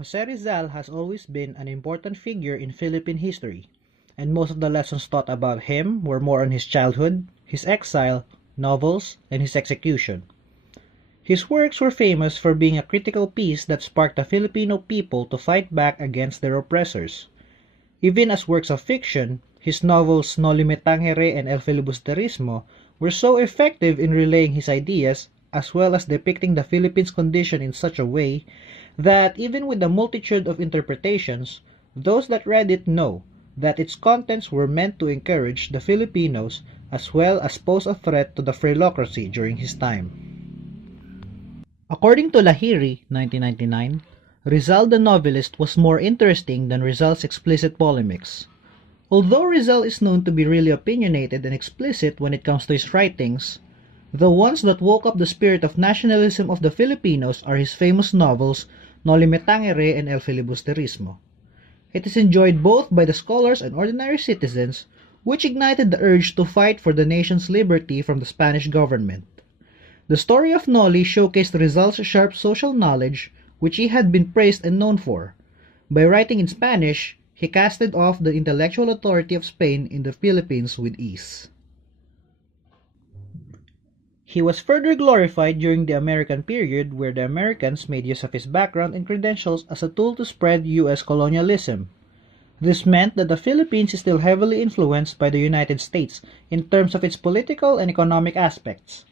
Jose Rizal has always been an important figure in Philippine history, and most of the lessons taught about him were more on his childhood, his exile, novels, and his execution. His works were famous for being a critical piece that sparked the Filipino people to fight back against their oppressors. Even as works of fiction, his novels No Limitangere and El Filibusterismo were so effective in relaying his ideas as well as depicting the Philippines' condition in such a way that even with a multitude of interpretations, those that read it know that its contents were meant to encourage the Filipinos as well as pose a threat to the philocracy during his time. According to Lahiri, 1999, Rizal the novelist was more interesting than Rizal's explicit polemics. Although Rizal is known to be really opinionated and explicit when it comes to his writings, the ones that woke up the spirit of nationalism of the Filipinos are his famous novels No Limitangere and El Filibusterismo. It is enjoyed both by the scholars and ordinary citizens, which ignited the urge to fight for the nation's liberty from the Spanish government. The story of Noli showcased Rizal's sharp social knowledge, which he had been praised and known for. By writing in Spanish, he casted off the intellectual authority of Spain in the Philippines with ease. He was further glorified during the American period, where the Americans made use of his background and credentials as a tool to spread U.S. colonialism. This meant that the Philippines is still heavily influenced by the United States in terms of its political and economic aspects.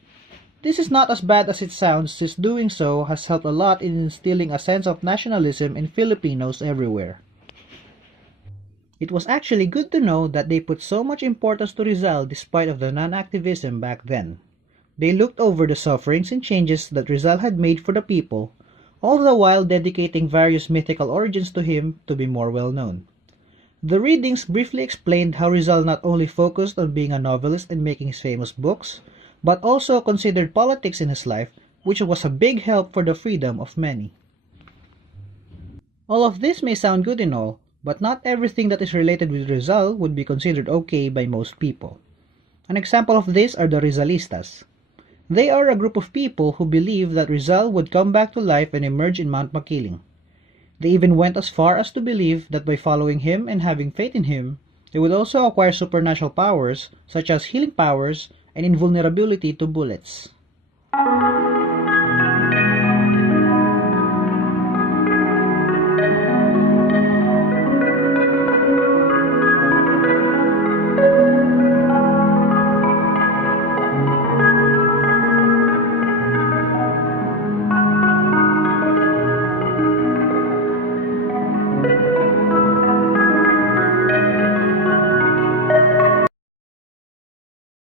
This is not as bad as it sounds, since doing so has helped a lot in instilling a sense of nationalism in Filipinos everywhere. It was actually good to know that they put so much importance to Rizal despite of the non-activism back then. They looked over the sufferings and changes that Rizal had made for the people, all the while dedicating various mythical origins to him to be more well known. The readings briefly explained how Rizal not only focused on being a novelist and making his famous books, but also considered politics in his life, which was a big help for the freedom of many. All of this may sound good and all, but not everything that is related with Rizal would be considered okay by most people. An example of this are the Rizalistas. They are a group of people who believe that Rizal would come back to life and emerge in Mount Makiling. They even went as far as to believe that by following him and having faith in him, they would also acquire supernatural powers such as healing powers and invulnerability to bullets.